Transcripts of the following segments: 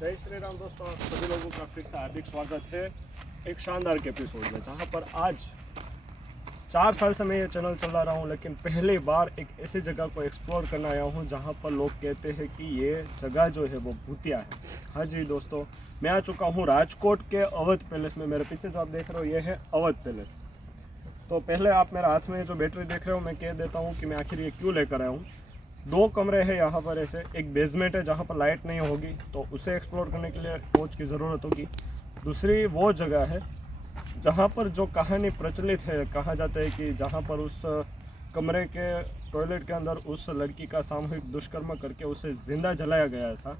जय श्री राम दोस्तों, आप सभी लोगों का फिर से हार्दिक स्वागत है एक शानदार के एपिसोड में, जहां पर आज 4 साल से मैं ये चैनल चला रहा हूं, लेकिन पहली बार एक ऐसी जगह को एक्सप्लोर करने आया हूं जहां पर लोग कहते हैं कि ये जगह जो है वो भूतिया है। हाँ जी दोस्तों, मैं आ चुका हूं राजकोट के अवध पैलेस में। मेरे पीछे जो आप देख रहे हो ये है अवध पैलेस। तो पहले आप मेरे हाथ में जो बैटरी देख रहे हो, मैं कह देता हूँ कि मैं आखिर ये क्यों लेकर आया हूँ। 2 कमरे हैं यहाँ पर ऐसे। एक बेसमेंट है जहाँ पर लाइट नहीं होगी, तो उसे एक्सप्लोर करने के लिए टॉर्च की ज़रूरत होगी। दूसरी वो जगह है जहाँ पर जो कहानी प्रचलित है, कहा जाता है कि जहाँ पर उस कमरे के टॉयलेट के अंदर उस लड़की का सामूहिक दुष्कर्म करके उसे ज़िंदा जलाया गया था,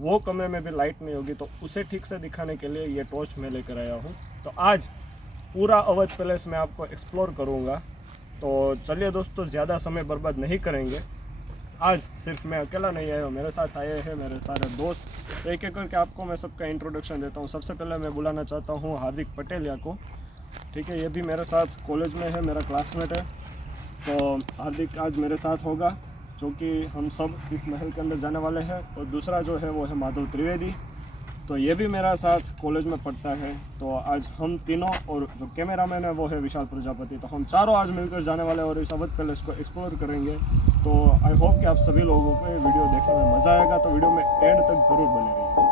वो कमरे में भी लाइट नहीं होगी। तो उसे ठीक से दिखाने के लिए ये टॉर्च मैं लेकर आया हूँ। तो आज पूरा अवध पैलेस में आपको एक्सप्लोर करूँगा। तो चलिए दोस्तों, ज़्यादा समय बर्बाद नहीं करेंगे। आज सिर्फ मैं अकेला नहीं आया हूँ, मेरे साथ आए हैं मेरे सारे दोस्त। एक एक करके आपको मैं सबका इंट्रोडक्शन देता हूँ। सबसे पहले मैं बुलाना चाहता हूँ हार्दिक पटेलिया को। ठीक है, ये भी मेरे साथ कॉलेज में है, मेरा क्लासमेट है। तो हार्दिक आज मेरे साथ होगा, जो कि हम सब इस महल के अंदर जाने वाले हैं। और दूसरा जो है वो है माधव त्रिवेदी, तो ये भी मेरा साथ कॉलेज में पढ़ता है। तो आज हम तीनों, और जो कैमरामैन है वो है विशाल प्रजापति, तो हम चारों आज मिलकर जाने वाले हैं और इस अवध पैलेस को एक्सप्लोर करेंगे। तो आई होप कि आप सभी लोगों को ये वीडियो देखने में मज़ा आएगा। तो वीडियो में एंड तक ज़रूर बने रहिए।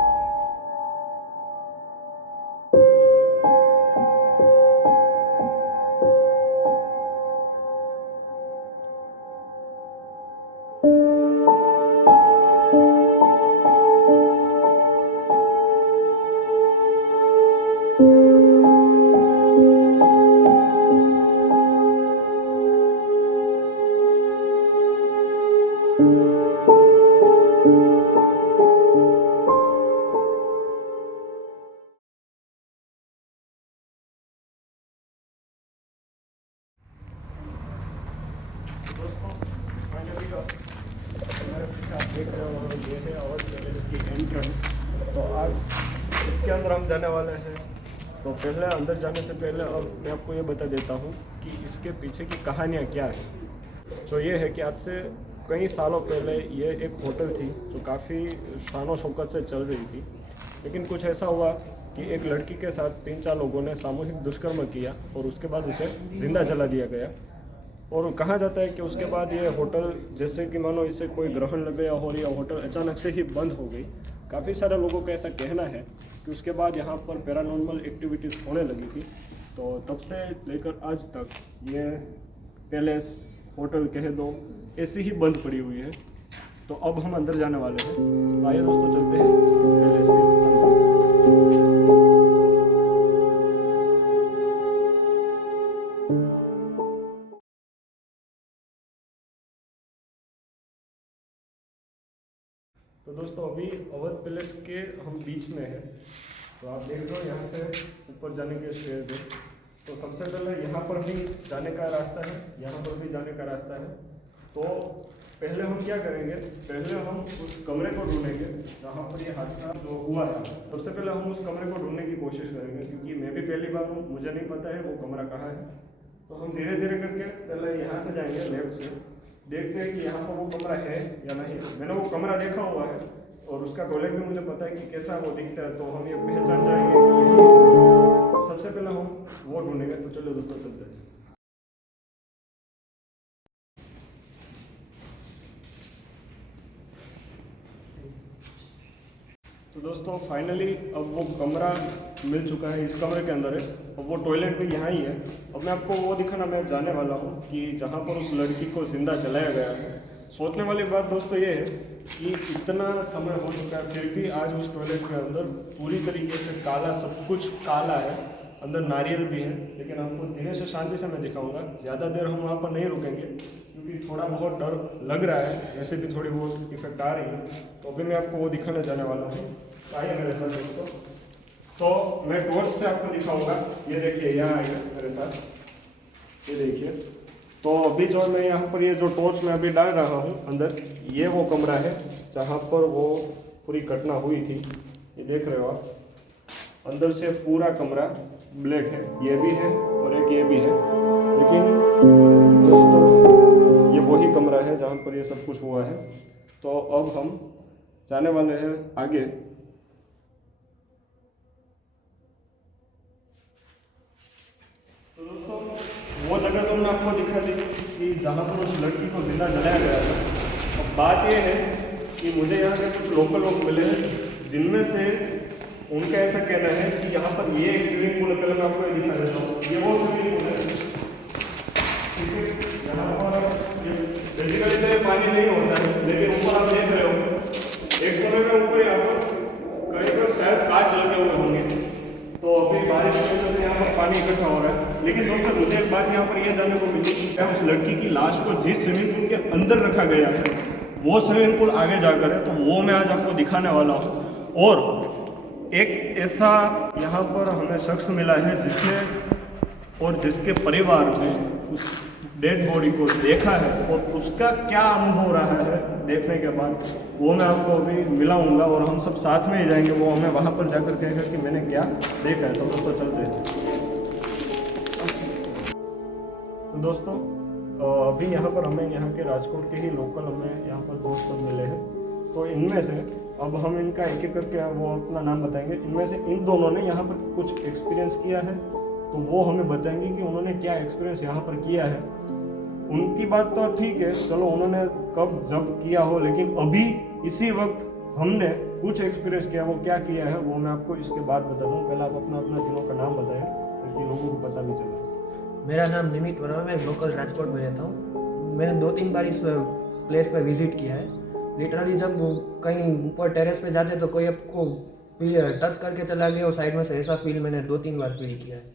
दोस्तों फाइनली मेरे पीछे आप देख रहे हो ये है अवध पैलेस की एंट्रेंस। तो आज इसके अंदर हम जाने वाले हैं। तो पहले अंदर जाने से पहले अब मैं आपको ये बता देता हूँ कि इसके पीछे की कहानियाँ क्या है। जो ये है कि आज से कई सालों पहले ये एक होटल थी जो काफ़ी शानो शौकत से चल रही थी। लेकिन कुछ ऐसा हुआ कि एक लड़की के साथ 3-4 लोगों ने सामूहिक दुष्कर्म किया और उसके बाद उसे ज़िंदा जला दिया गया। और कहा जाता है कि उसके बाद ये होटल जैसे कि मानो इसे कोई ग्रहण लग गया और ये होटल अचानक से ही बंद हो गई। काफ़ी सारे लोगों का ऐसा कहना है कि उसके बाद यहाँ पर पैरानॉर्मल एक्टिविटीज़ होने लगी थी। तो तब से लेकर आज तक ये पैलेस, होटल कह दो, ऐसी ही बंद पड़ी हुई है। तो अब हम अंदर जाने वाले हैं। तो आइए दोस्तों, चलते हैं इस पैलेस के अंदर। तो दोस्तों अभी अवध पैलेस के हम बीच में हैं। तो आप देख लो यहाँ से ऊपर जाने के स्टेज है। तो सबसे पहले यहाँ पर भी जाने का रास्ता है, यहाँ पर भी जाने का रास्ता है। तो पहले हम क्या करेंगे, पहले हम उस कमरे को ढूंढेंगे जहाँ पर ये हादसा जो हुआ था। सबसे पहले हम उस कमरे को ढूंढने की कोशिश करेंगे, क्योंकि मैं भी पहली बार हूँ, मुझे नहीं पता है वो कमरा कहाँ है। तो हम धीरे धीरे करके पहले यहाँ से जाएंगे, लेफ्ट से देखते हैं कि यहाँ पर वो कमरा है या नहीं। मैंने वो कमरा देखा हुआ है और उसका टॉयलेट भी मुझे पता है कि कैसा वो दिखता है। तो हम ये पहचान जाएंगे कि यही है। तो सबसे पहले हम वो ढूंढेंगे। तो चलो दोस्तों, चलते हैं। तो दोस्तों फाइनली अब वो कमरा मिल चुका है, इस कमरे के अंदर है। और वो टॉयलेट भी यहाँ ही है। अब मैं आपको वो दिखाना मैं जाने वाला हूँ कि जहाँ पर उस लड़की को जिंदा जलाया गया है। सोचने वाली बात दोस्तों ये है कि इतना समय हो चुका है, फिर भी आज उस टॉयलेट के अंदर पूरी तरीके से काला, सब कुछ काला है। अंदर नारियल भी है। लेकिन आपको धीरे से शांति से मैं दिखाऊंगा, ज़्यादा देर हम वहाँ पर नहीं रुकेंगे, क्योंकि थोड़ा बहुत डर लग रहा है, वैसे भी थोड़ी बहुत इफेक्ट आ रही है। तो अभी मैं आपको वो दिखाने जाने वाला हूँ। आइए मेरे साथ दोस्तों। तो मैं टॉर्च से आपको दिखाऊंगा। ये देखिए, यहाँ आइए मेरे साथ, ये देखिए। तो अभी जो मैं यहाँ पर ये जो टॉर्च मैं अभी डाल रहा हूँ अंदर, ये वो कमरा है जहाँ पर वो पूरी घटना हुई थी। ये देख रहे हो आप, अंदर से पूरा कमरा ब्लैक है। ये भी है और एक ये भी है। लेकिन दोस्तों ये वही कमरा है जहाँ पर ये सब कुछ हुआ है। तो अब हम जाने वाले हैं आगे। वो जगह तो हमने आपको दिखा दी कि जहाँ पर उस लड़की को जिंदा जलाया गया था। अब बात ये है कि मुझे यहाँ के कुछ लोकल लोग मिले हैं जिनमें से उनका ऐसा कहना है कि यहाँ पर ये एक स्विमिंग पूल है। पहले मैं आपको ये दिखा देता हूँ, ये वो स्विमिंग पूल है, ठीक है। यहाँ पर बेसिकली तो ये पानी नहीं होता है, लेकिन ऊपर आप देख रहे हो एक समय में ऊपर यहाँ पर कहीं पर शायद कांच लगे हुए होंगे, तो अभी बारिश की वजह से यहाँ पर पानी इकट्ठा हो रहा है। लेकिन दोस्तों मुझे एक बात यहाँ पर यह जानने को मिली कि उस लड़की की लाश को जिस स्विमिंग पूल के अंदर रखा गया है वो स्विमिंग पूल आगे जाकर है, तो वो मैं आज आपको दिखाने वाला हूँ। और एक ऐसा यहाँ पर हमें शख्स मिला है जिसने और जिसके परिवार ने उस डेड बॉडी को देखा है और उसका क्या अनुभव रहा है देखने के बाद, वो मैं आपको अभी मिलाऊंगा और हम सब साथ में ही जाएंगे। वो हमें वहाँ पर जाकर कहेगा कि मैंने क्या देखा है। तो दोस्तों चलते हैं। तो दोस्तों अभी यहाँ पर हमें यहाँ के राजकोट के ही लोकल हमें यहाँ पर दोस्त सब मिले हैं। तो इनमें से अब हम इनका एक एक करके वो अपना नाम बताएंगे। इनमें से इन दोनों ने यहाँ पर कुछ एक्सपीरियंस किया है, तो वो हमें बताएंगे कि उन्होंने क्या एक्सपीरियंस यहाँ पर किया है। उनकी बात तो ठीक है, चलो उन्होंने कब जब किया हो, लेकिन अभी इसी वक्त हमने कुछ एक्सपीरियंस किया, वो क्या किया है वो मैं आपको इसके बाद बता दूँ। पहले आप अपना अपना जिलों का नाम बताएं ताकि लोगों को पता भी चले। मेरा नाम निमित वर्मा, मैं लोकल राजकोट में रहता हूँ। मैंने 2-3 बार इस प्लेस पर विजिट किया है। लिटरली जब कहीं ऊपर टेरेस पे जाते तो कोई आपको टच करके चला गया और साइड में से ऐसा फील मैंने 2-3 बार फील किया है।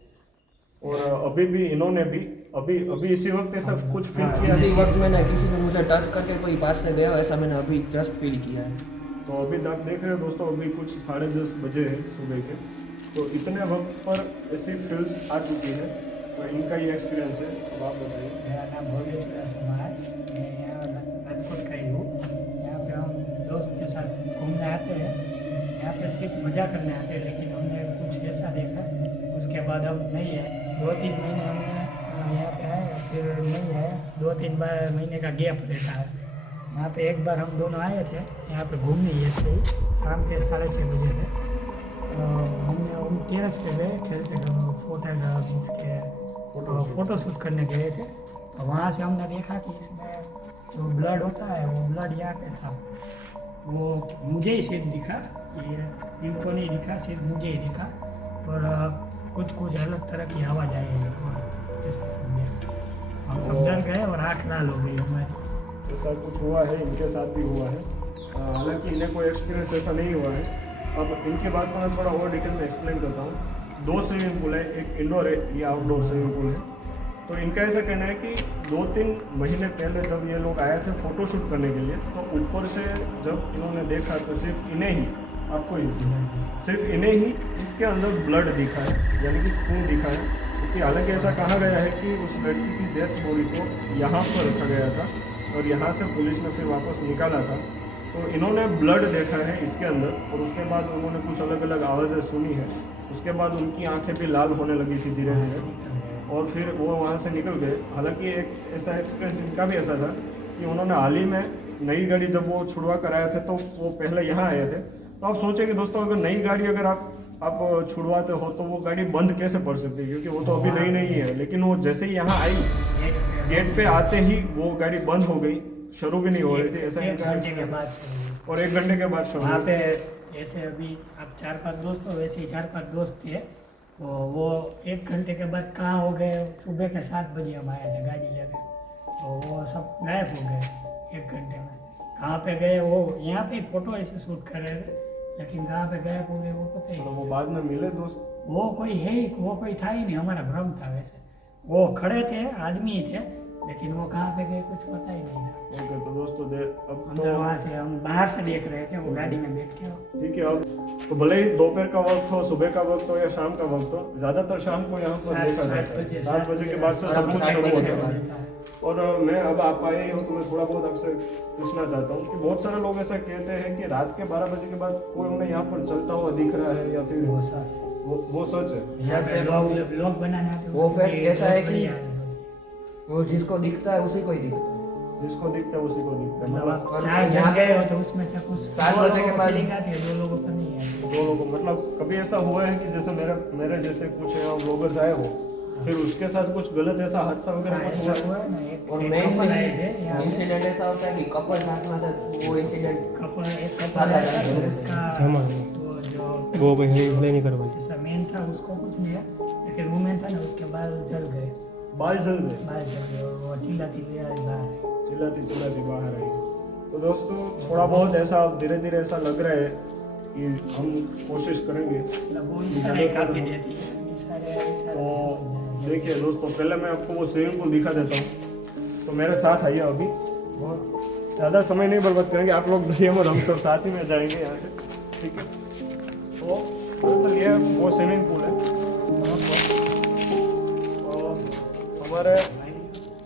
और अभी भी इन्होंने भी अभी इसी वक्त ऐसा कुछ फील किया? इसी वक्त मैंने किसी ने मुझे टच करके कोई पास से गया ऐसा मैंने अभी जस्ट फील किया है। तो अभी आप देख रहे हो दोस्तों, अभी कुछ 10:30 बजे है सुबह के, तो इतने वक्त पर ऐसी फील्स आ चुकी है। तो इनका ये एक्सपीरियंस है। अब आप बताइए। मेरा नाम भव्य शर्मा है, मैं यहाँ राजकोट का ही हूँ। यहाँ पे हम दोस्त के साथ घूमने आते हैं, यहाँ पे सिर्फ मज़ा करने आते हैं, लेकिन हमने कुछ ऐसा देखा उसके बाद हम नहीं आए। 2-3 महीने हमने यहाँ पे आए, फिर नहीं आए। 2-3 महीने का गैप रहता है। यहाँ पे एक बार हम दोनों आए थे यहाँ पे घूमने, ऐसे ही शाम के 6:30 बजे थे। हमने उन टेरेस पे गए, खेलते फोटोग्राफ इसके फ़ोटो शूट करने गए थे। तो वहाँ से हमने देखा कि इसमें जो ब्लड होता है वो ब्लड यहाँ पे था। वो मुझे ही सिर्फ दिखा, ये इनको नहीं दिखा, सिर्फ मुझे ही दिखा। और कुछ अलग तरह की आवाज़ आई और ऐसा समझे हम सब डर गए और आँख लाल हो गई हमारी। ऐसा कुछ हुआ है, इनके साथ भी हुआ है। हालांकि इन्हें कोई एक्सपीरियंस ऐसा नहीं हुआ है। अब इनके बात को मैं थोड़ा और डिटेल में एक्सप्लेन करता हूँ। 2 स्विमिंग पूल है, एक इंडोर है, ये आउटडोर स्विमिंग पूल है। तो इनका ऐसा कहना है कि 2-3 महीने पहले जब ये लोग आए थे फ़ोटो शूट करने के लिए, तो ऊपर से जब इन्होंने देखा तो सिर्फ इन्हें ही, आपको सिर्फ इन्हें ही इसके अंदर ब्लड दिखा है, यानी कि खून दिखा है। क्योंकि हालांकि ऐसा कहा गया है कि उस लड़की की डेथ बॉडी को यहाँ पर रखा गया था और यहाँ से पुलिस ने फिर वापस निकाला था। तो इन्होंने ब्लड देखा है इसके अंदर, और उसके बाद उन्होंने कुछ अलग अलग आवाज़ें सुनी है। उसके बाद उनकी आंखें भी लाल होने लगी थी धीरे धीरे, और फिर वो वहाँ से निकल गए। हालांकि एक ऐसा एक्सपीरियंस इनका भी ऐसा था कि उन्होंने हाल ही में नई गाड़ी जब वो छुड़वा कर आए थे, तो वो पहले यहाँ आए थे। तो आप सोचें कि दोस्तों, अगर नई गाड़ी अगर आप छुड़वाते हो तो वो गाड़ी बंद कैसे पड़ सकती है, क्योंकि वो तो अभी नई नहीं है। लेकिन वो जैसे ही यहाँ आई, गेट पे आते ही वो गाड़ी बंद हो गई, शुरू भी नहीं हो रही थी। ऐसा 1 घंटे के बाद और 1 घंटे के बाद शुरू। वहाँ पे ऐसे अभी आप 4-5 दोस्त हो, वैसे ही 4-5 दोस्त थे। तो वो 1 घंटे के बाद कहाँ हो गए, सुबह के 7 बजे हम आए थे गाड़ी लेकर, तो वो सब गायब हो गए 1 घंटे में। कहाँ पे गए वो, यहाँ पे फ़ोटो ऐसे शूट कर रहे थे, लेकिन कहाँ पे गायब हो गए वो पता ही नहीं। वो बाद में मिले दोस्त? वो कोई है ही, वो कोई था ही नहीं, हमारा भ्रम था। वैसे वो खड़े थे, आदमी ही थे, लेकिन वो कहाँ पे गए कुछ पता ही नहीं था। ओके, तो दोस्तों अब हम तो वहाँ से, हम बाहर से देख रहे थे, वो गाड़ी में बैठ के। ठीक है। अब तो भले ही दोपहर का वक्त हो, सुबह का वक्त हो या शाम का वक्त हो, ज़्यादातर शाम को यहाँ पर देखा जाता है। 7 बजे के बाद से सब कुछ शुरू होता है। और मैं अब आप आए हो तो मैं थोड़ा बहुत आपसे पूछना चाहता हूँ कि बहुत सारे लोग ऐसा कहते हैं कि रात के 12 बजे के बाद कोई उन्हें यहाँ पर चलता हुआ दिख रहा है, या फिर वो सच है? यहाँ पे लोग बनाने आते हैं। वो फैक्ट ऐसा है कि वो जिसको दिखता है उसी को ही दिखता है। जिसको दिखता है उसी को दिखता है। मतलब 4 जन गए हो तो उसमें से कुछ 7 बजे के बाद फीलिंग आती है, 2 लोगों को नहीं है। 2 लोगों, मतलब कभी ऐसा हुआ है कि जैसे मेरे जैसे कुछ व्लॉगर्स आए हो फिर उसके साथ कुछ गलत ऐसा हादसा वगैरह हाँ, कुछ ऐसा हुआ? हुआ है ना एक और एक मेन couple आए थे यहाँ इंसिडेंट ऐसा होता है कि कपल साथ में था, वो इंसिडेंट कपल एक कपल ज़्यादा आया था, है। तो उसका वो जो वो भाई नहीं करवाई। जैसा मेन था उसको कुछ नहीं है, लेकिन वुमेन था ना उसके बाल जल गए, बाल जल गए, बाल जल गए और वो चिल्लाती हुई आई बाहर। चिल्लाती चिल्लाती बाहर आई। तो दोस्तों थोड़ा बहुत ऐसा धीरे धीरे ऐसा लग रहा है कि हम कोशिश करेंगे। मतलब वो इशारे काफी देती है, इशारे इशारे तो से समझ जाएंगे। देखिए दोस्तों, पहले मैं आपको वो स्विमिंग पूल दिखा देता हूँ। तो मेरे साथ आइए, अभी बहुत ज़्यादा समय नहीं बर्बाद करेंगे, आप लोग दरिया में, हम सब साथ ही में जाएंगे यहाँ से, ठीक है। तो दरअसल ये वो स्विमिंग पूल है। तो हमारे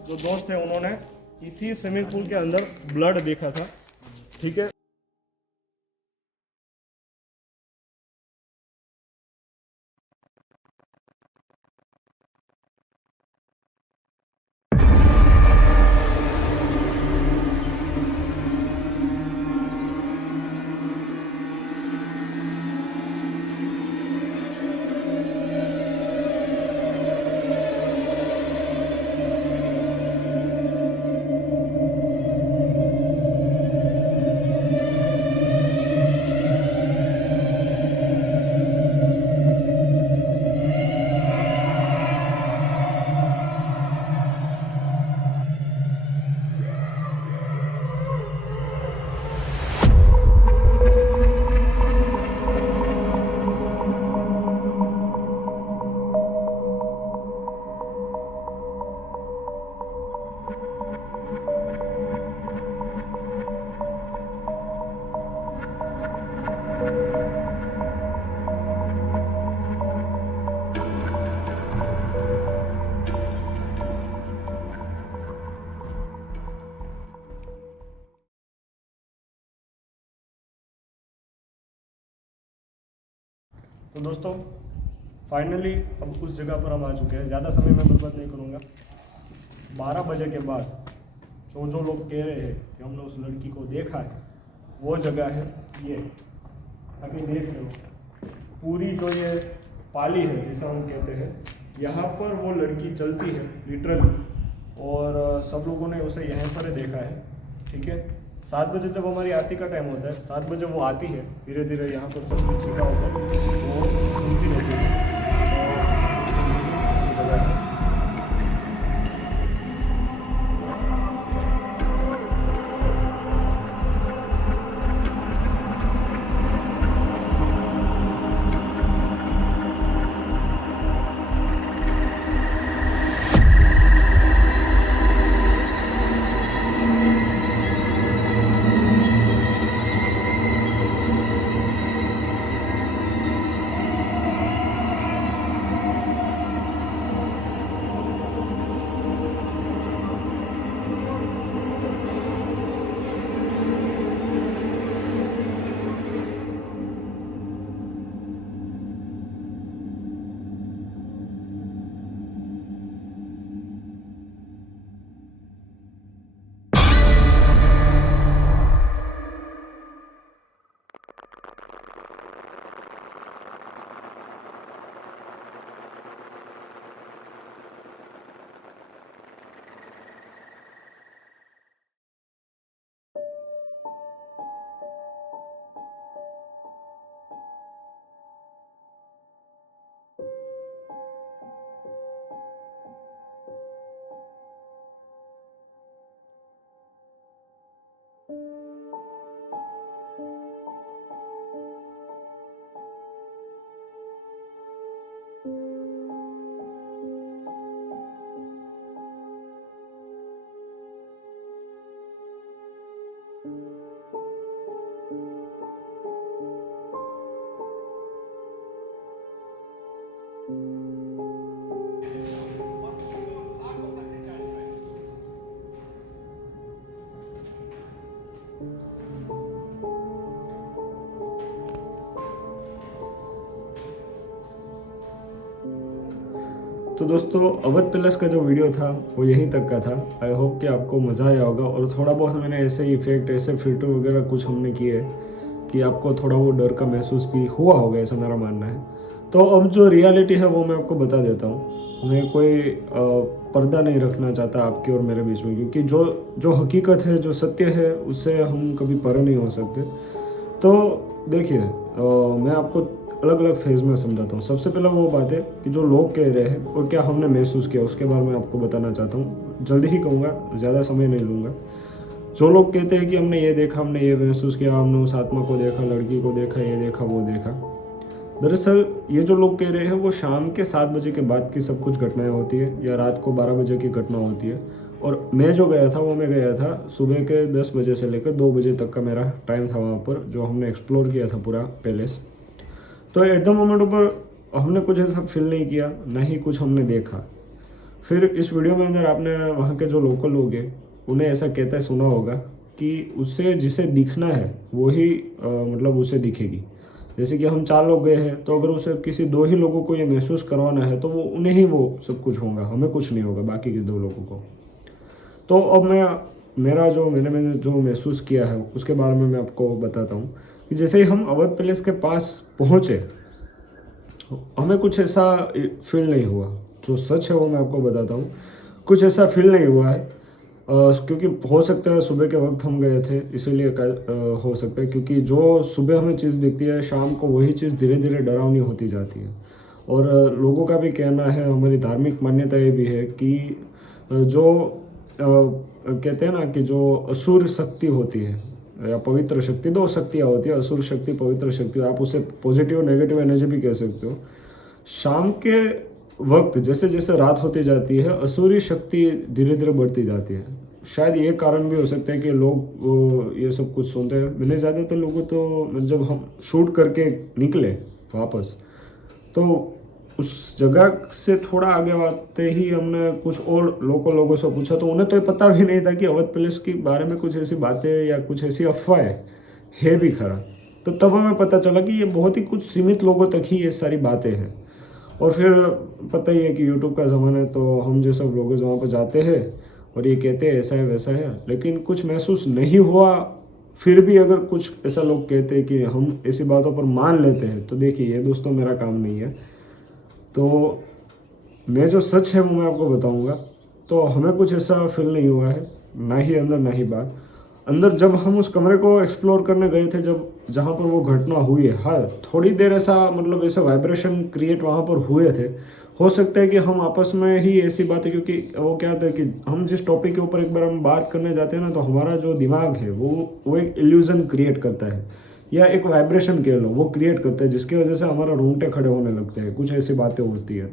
जो दोस्त थे उन्होंने इसी स्विमिंग पूल के अंदर ब्लड देखा था, ठीक है। तो दोस्तों फाइनली अब उस जगह पर हम आ चुके हैं। ज़्यादा समय मैं बर्बाद नहीं करूँगा। 12 बजे के बाद जो लोग कह रहे हैं कि हमने उस लड़की को देखा है, वो जगह है ये, अभी देख रहे हो पूरी जो ये पाली है जिसे हम कहते हैं, यहाँ पर वो लड़की चलती है लिटरली, और सब लोगों ने उसे यहाँ पर ही देखा है, ठीक है। 7 बजे जब हमारी आरती का टाइम होता है, 7 बजे वो आती है, धीरे धीरे यहाँ पर सब शिका होकर वो घूमती रहती है। और जगह है। तो दोस्तों अवध पैलेस का जो वीडियो था वो यहीं तक का था। आई होप कि आपको मज़ा आया होगा, और थोड़ा बहुत मैंने ऐसे इफेक्ट, ऐसे फिल्टर वगैरह कुछ हमने किए कि आपको थोड़ा वो डर का महसूस भी हुआ होगा, ऐसा मेरा मानना है। तो अब जो रियलिटी है वो मैं आपको बता देता हूँ। मैं कोई पर्दा नहीं रखना चाहता आपके और मेरे बीच में, क्योंकि जो हकीकत है, जो सत्य है, उससे हम कभी परे नहीं हो सकते। तो देखिए, मैं आपको अलग अलग फेज़ में समझाता हूँ। सबसे पहला वो बात है कि जो लोग कह रहे हैं और क्या हमने महसूस किया, उसके बारे में आपको बताना चाहता हूँ। जल्दी ही कहूँगा, ज़्यादा समय नहीं लूँगा। जो लोग कहते हैं कि हमने ये देखा, हमने ये महसूस किया, हमने उस आत्मा को देखा, लड़की को देखा, ये देखा, वो देखा, दरअसल ये जो लोग कह रहे हैं वो शाम के 7 बजे के बाद की सब कुछ घटनाएं होती है या रात को 12 बजे की घटना होती है। और मैं जो गया था, वो मैं गया था सुबह के 10 बजे से लेकर 2 बजे तक का मेरा टाइम था वहाँ पर, जो हमने एक्सप्लोर किया था पूरा पैलेस। तो एट द मोमेंट ऊपर हमने कुछ ऐसा फील नहीं किया, ना ही कुछ हमने देखा। फिर इस वीडियो में अंदर आपने वहाँ के जो लोकल लोग हैं उन्हें ऐसा कहता है सुना होगा कि उससे जिसे दिखना है वही मतलब उसे दिखेगी। जैसे कि हम 4 लोग गए हैं, तो अगर उसे किसी 2 ही लोगों को ये महसूस करवाना है तो वो उन्हें ही वो सब कुछ होगा, हमें कुछ नहीं होगा बाकी के 2 लोगों को। तो अब मैंने जो महसूस किया है उसके बारे में मैं आपको बताता हूँ कि जैसे ही हम अवध पैलेस के पास पहुँचे, हमें कुछ ऐसा फील नहीं हुआ। जो सच है वो मैं आपको बताता हूँ, कुछ ऐसा फील नहीं हुआ है। क्योंकि हो सकता है सुबह के वक्त हम गए थे, इसीलिए हो सकता है, क्योंकि जो सुबह हमें चीज़ दिखती है शाम को वही चीज़ धीरे धीरे डरावनी होती जाती है। और लोगों का भी कहना है, हमारी धार्मिक मान्यता ये भी है कि जो कहते हैं ना कि जो असुर शक्ति होती है या पवित्र शक्ति, 2 शक्तियाँ होती है, असुर शक्ति, पवित्र शक्ति, आप उसे पॉजिटिव नेगेटिव एनर्जी भी कह सकते हो। शाम के वक्त जैसे जैसे रात होती जाती है, असुरी शक्ति धीरे धीरे बढ़ती जाती है। शायद ये कारण भी हो सकता है कि लोग ये सब कुछ सुनते हैं। मैंने ज़्यादातर लोगों तो जब हम शूट करके निकले वापस, तो उस जगह से थोड़ा आगे आते ही हमने कुछ और लोकल लोगों से पूछा, तो उन्हें तो ये पता भी नहीं था कि अवध पैलेस के बारे में कुछ ऐसी बातें या कुछ ऐसी अफवाहें है भी खरा। तो तब हमें पता चला कि ये बहुत ही कुछ सीमित लोगों तक ही ये सारी बातें हैं। और फिर पता ही है कि यूट्यूब का ज़माना है, तो हम जो सब लोग वहाँ पर जाते हैं और ये कहते हैं ऐसा है वैसा है, लेकिन कुछ महसूस नहीं हुआ। फिर भी अगर कुछ ऐसा लोग कहते हैं कि हम ऐसी बातों पर मान लेते हैं, तो देखिए ये दोस्तों मेरा काम नहीं है। तो मैं जो सच है वो मैं आपको बताऊंगा। तो हमें कुछ ऐसा फील नहीं हुआ है, ना ही अंदर ना ही बाहर। अंदर जब हम उस कमरे को एक्सप्लोर करने गए थे, जहाँ पर वो घटना हुई है, हाँ थोड़ी देर ऐसा मतलब ऐसे वाइब्रेशन क्रिएट वहाँ पर हुए थे। हो सकता है कि हम आपस में ही ऐसी बातें, क्योंकि वो क्या था कि हम जिस टॉपिक के ऊपर एक बार हम बात करने जाते हैं ना, तो हमारा जो दिमाग है वो एक इल्यूजन क्रिएट करता है, या एक वाइब्रेशन कह लो, वो क्रिएट करता है, जिसकी वजह से हमारा रोंगटे खड़े होने लगते हैं। कुछ ऐसी बातें होती है।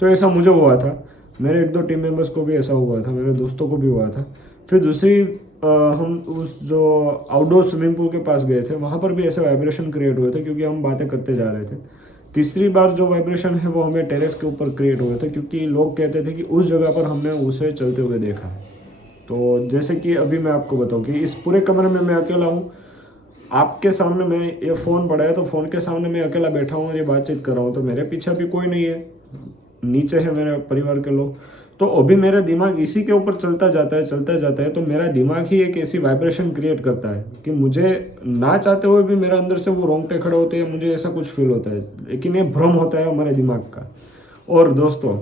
तो ऐसा मुझे हुआ था, मेरे 1-2 टीम मेंबर्स को भी ऐसा हुआ था, मेरे दोस्तों को भी हुआ था। फिर दूसरी हम उस जो आउटडोर स्विमिंग पूल के पास गए थे, वहाँ पर भी ऐसे वाइब्रेशन क्रिएट हुए थे, क्योंकि हम बातें करते जा रहे थे। तीसरी बार जो वाइब्रेशन है वो हमें टेरेस के ऊपर क्रिएट हुए थे, क्योंकि लोग कहते थे कि उस जगह पर हमने उसे चलते हुए देखा। तो जैसे कि अभी मैं आपको बताऊँ कि इस पूरे कमरे में मैं अकेला हूँ, आपके सामने मैं ये फ़ोन पड़ा है, तो फ़ोन के सामने मैं अकेला बैठा हूँ और ये बातचीत कर रहा हूँ। तो मेरे पीछे भी कोई नहीं है, नीचे है मेरे परिवार के लोग। तो अभी मेरा दिमाग इसी के ऊपर चलता जाता है। तो मेरा दिमाग ही एक ऐसी वाइब्रेशन क्रिएट करता है कि मुझे ना चाहते हुए भी मेरे अंदर से वो रोंगटे खड़े होते हैं, मुझे ऐसा कुछ फील होता है। लेकिन ये भ्रम होता है हमारे दिमाग का। और दोस्तों,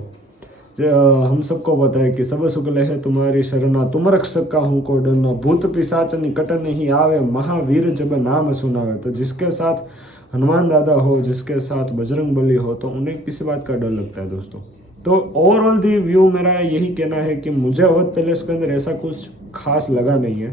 हम सबको पता है कि सब शुक्ल है तुम्हारी शरणा, तुम रक्षक का हूँ को डरना, भूत पिशाच निकट नहीं आवे, महावीर जब नाम सुनावे। तो जिसके साथ हनुमान दादा हो, जिसके साथ बजरंग बली हो, तो उन्हें किसी बात का डर लगता है दोस्तों। तो ओवरऑल दी व्यू मेरा यही कहना है कि मुझे अवध पैलेस के अंदर ऐसा कुछ खास लगा नहीं है।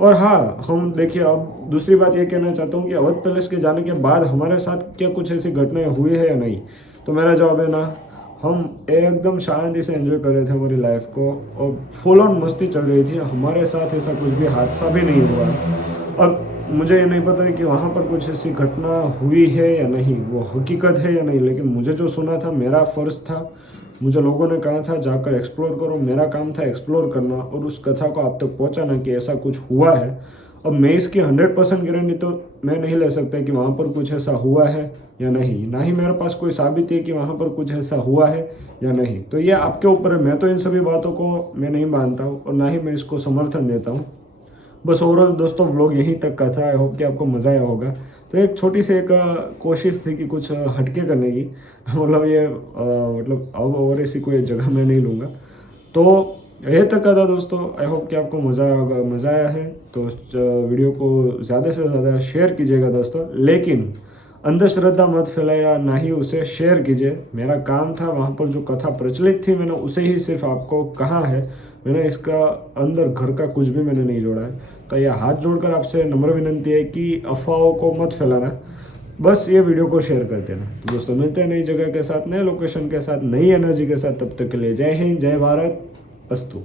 और हाँ, हम देखिए, अब दूसरी बात ये कहना चाहता हूँ कि अवध पैलेस के जाने के बाद हमारे साथ क्या कुछ ऐसी घटनाएं हुई है या नहीं। तो मेरा जवाब है ना, हम एकदम शांति से एंजॉय कर रहे थे हमारी लाइफ को, और फुल ऑन मस्ती चल रही थी। हमारे साथ ऐसा कुछ भी हादसा भी नहीं हुआ। अब मुझे ये नहीं पता है कि वहाँ पर कुछ ऐसी घटना हुई है या नहीं, वो हकीकत है या नहीं, लेकिन मुझे जो सुना था, मेरा फ़र्ज़ था, मुझे लोगों ने कहा था जाकर एक्सप्लोर करो, मेरा काम था एक्सप्लोर करना और उस कथा को आप तक पहुँचाना कि ऐसा कुछ हुआ है। अब मैं इसकी 100% गारंटी तो मैं नहीं ले सकता कि वहाँ पर कुछ ऐसा हुआ है या नहीं, ना ही मेरे पास कोई साबित है कि वहाँ पर कुछ ऐसा हुआ है या नहीं। तो ये आपके ऊपर है। मैं तो इन सभी बातों को मैं नहीं मानता हूँ और ना ही मैं इसको समर्थन देता हूँ। बस ओवरऑल दोस्तों व्लॉग यहीं तक का था। आई होप कि आपको मज़ा आया होगा। तो एक छोटी सी एक कोशिश थी कि कुछ हटके करने की मतलब ये मतलब अब और ऐसी कोई जगह मैं नहीं लूँगा। तो ये तक का था दोस्तों। आई होप कि आपको मज़ा आया होगा। मज़ा आया है तो वीडियो को ज़्यादा से ज़्यादा शेयर कीजिएगा दोस्तों, लेकिन अंधश्रद्धा मत फैलाया, ना ही उसे शेयर कीजिए। मेरा काम था वहाँ पर जो कथा प्रचलित थी मैंने उसे ही सिर्फ आपको कहा है, मैंने इसका अंदर घर का कुछ भी मैंने नहीं जोड़ा है। तो यह हाथ जोड़कर आपसे नम्र विनंती है कि अफवाहों को मत फैलाना, बस ये वीडियो को शेयर कर देना। तो दोस्तों मिलते हैं नई जगह के साथ, नए लोकेशन के साथ, नई एनर्जी के साथ। तब तक के लिए जय हिंद, जय भारत, अस्तु।